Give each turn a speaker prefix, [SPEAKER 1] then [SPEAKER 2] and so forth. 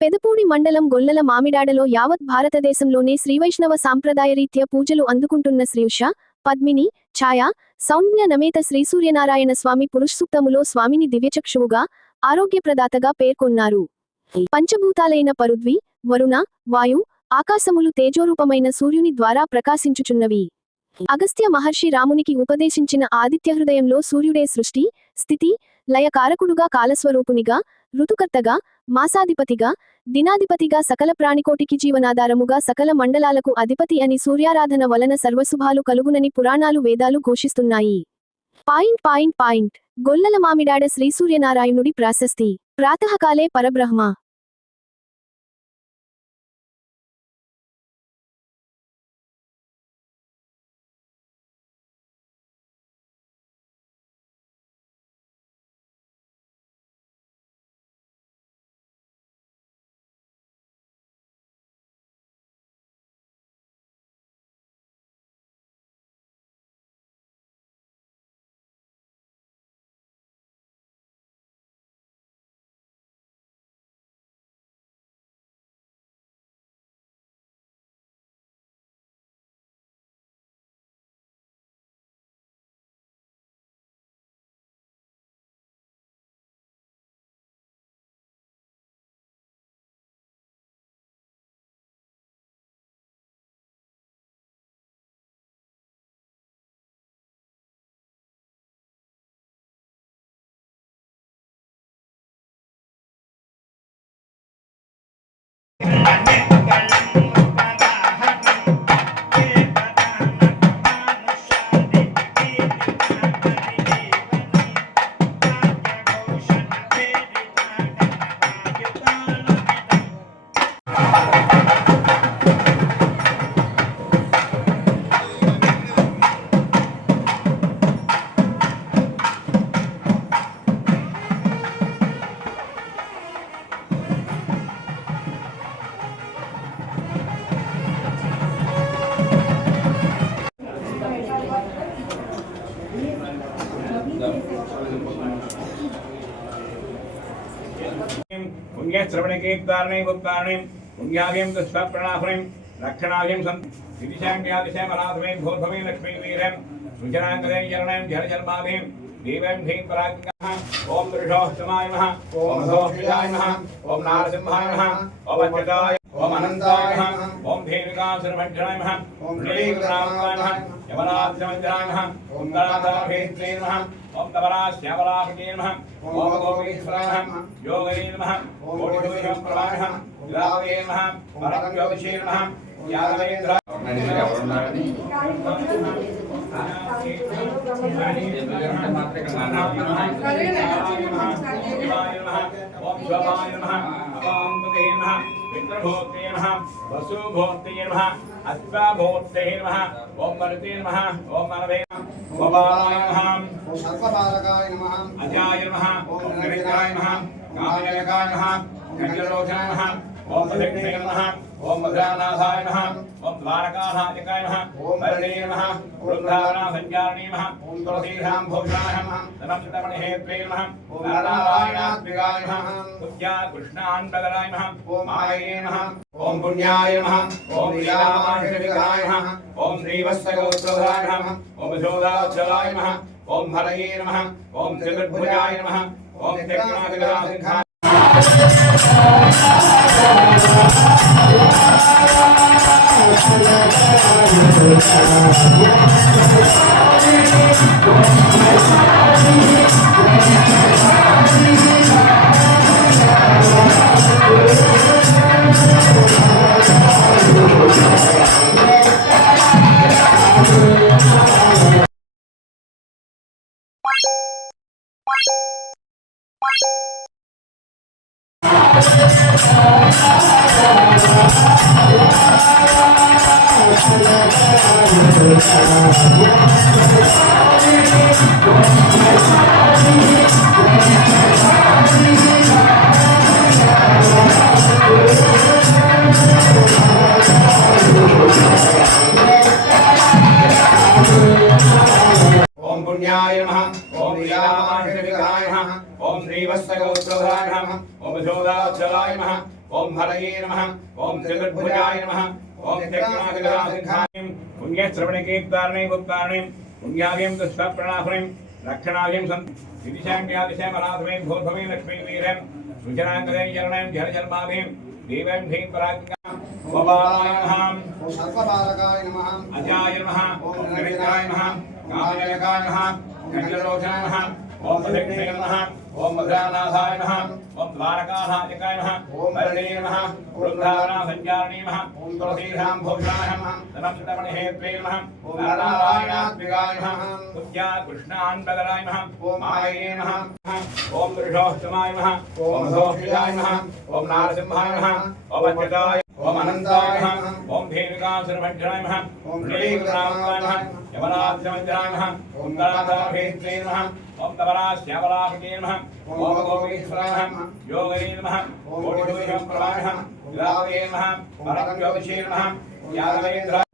[SPEAKER 1] పెదపూడి మండలం గొల్లల మామిడాడలో యావత్ భారతదేశంలోనే శ్రీవైష్ణవ సాంప్రదాయరీత్యా పూజలు అందుకుంటున్న శ్రీఉష పద్మిని ఛాయ సౌమ్య నమేత శ్రీ సూర్యనారాయణ స్వామి పురుషసూక్తములో స్వామిని దివ్యచక్షువుగా ఆరోగ్యప్రదాతగా పేర్కొన్నారు. పంచభూతాలైన పరుద్వి వరుణ వాయు ఆకాశములు తేజోరూపమైన సూర్యుని ద్వారా ప్రకాశించుచున్నవి. అగస్త్య మహర్షి రామునికి ఉపదేశించిన ఆదిత్య హృదయంలో సూర్యుడే సృష్టి స్థితి లయకారకుడుగా కాలస్వరూపునిగా ఋతుకర్తగా మాసాధిపతిగా దినాధిపతిగా సకల ప్రాణికోటికి జీవనాధారముగా సకల మండలాలకు అధిపతి అని సూర్యారాధన వలన సర్వశుభాలు కలుగునని పురాణాలు వేదాలు ఘోషిస్తున్నాయి. Point point point. Gollala Mamidada Sri సూర్యనారాయణుడి ప్రాశస్తి. ప్రాతకాలే పరబ్రహ్మ.
[SPEAKER 2] Amén. पुण्य श्रवण कीर्तारणे गुप्तारणे पुण्याभिम दुष्ट प्रणाभणे रक्षणाभिम संत विदिशाम यादिशाम अनाथमे भोधमे लक्ष्मी वीरम सुजनांगदे जरणम जल जन्माभिम देवं भीम पराक्रम ओम ऋषोः समाय नमः ओम धोष्ठाय नमः ओम नारसिंहाय नमः ओम अच्युताय అచ్యుతాయ ఓం అనంతాయ నమః ఓం భీమికాసురభక్షణాయ నమః ఓం శ్రీరామాయ నమః యమరాజమంజనాయ నమః ఓం గణాధరభేత్రే నమః ఓం తమరాశ్యామలాభకే నమః ఓం గోపీశ్వరాయ నమః యోగరే నమః ఓం కోటిదూరం ప్రవాయ నమః విరావే నమః పరమయోగిషే నమః యాదవేంద్ర ఓం శోభాయ నమః అపాంబదే నమః మిత్రభూతే నమః వసుభూతే నమః అశ్వభూతే నమః ఓం మరుతే నమః ఓం మనవే గోపాలాయ నమః
[SPEAKER 3] ఓం సర్వపాలకాయ నమః
[SPEAKER 2] అజాయ నమః ఓం నరేంద్రాయ నమః కామయకాయ నమః గంగలోచనాయ నమః ओम प्रदक्षिणे नमः ओम मधुरानाथाय नमः ओम द्वारकानाथकाय नमः ओम हरिणे नमः ओम धारा संचारणे नमः ओम तुलसीधाम भोजनाय नमः धनप्तमणे हेत्वे नमः ओम नारायणात्मिकाय नमः पूज्या कृष्णान्तगराय नमः ओम आए नमः ओम पुण्याय नमः ओम विरामाशरिकाय नमः ओम श्रीवत्सगोत्सवाय नमः ओम शोधाचलाय नमः ओम हरये नमः ओम त्रिगुणभुजाय नमः ओम त्रिगुणाधिकाय नमः Thank you. पुण्याय नमः। ओम प्रियामाशविकाय नमः। ओम श्रीवत्सगौत्रभाय नमः। ओम शोदाक्षराय नमः। पुण्यश्रवणकीर्तारणैः गुप्तारणैः पुण्यादीं दुष्टप्रणाशनीं रक्षणादीं सन् विदिशाङ्ग्यादिशमनाथमीं भूर्भवे लक्ष्मीवीरं सुजनाङ्गदे चरणां जलजन्मादीं देवं भीं पराज्ञां
[SPEAKER 3] उपवाहां सर्वपालकाय नमः।
[SPEAKER 2] अजाय नमः ॐ नविकाय नमः कामनयकाय नमः गण्डलोचनाय नमः ॐ नमः। ॐ मधुरानाथाय नमः ओम द्वारकानायकाय नमः ॐ वरणे नमः वृन्दावना सञ्चारणे नमः ॐ तुलसीधाम भूषणाय नमः नमस्तमणिहेत्रे नमः ॐ नारायणात्मिकाय नमः पूज्या कृष्णान्बदराय नमः ॐ माये नमः ॐ पुरुषोत्तमाय नमः ॐ धोषिताय नमः ॐ नारसिंहाय नमः ॐ अच्युताय ॐ अनंताय नमः। ॐ भेनुकासुरभञ्जनाय नमः। ओम श्रीकृष्णाय नमः। यमराजमञ्जनाय नमः। ओम गणाधारभेत्रे नमः। ओम तवराश्यामलापते नमः। ओम गोपीश्वराय नमः। योगये नमः। ओम कोटिदोषं नमः। विरावये नमः। परमयोगशे नमः। यादवेन्द्र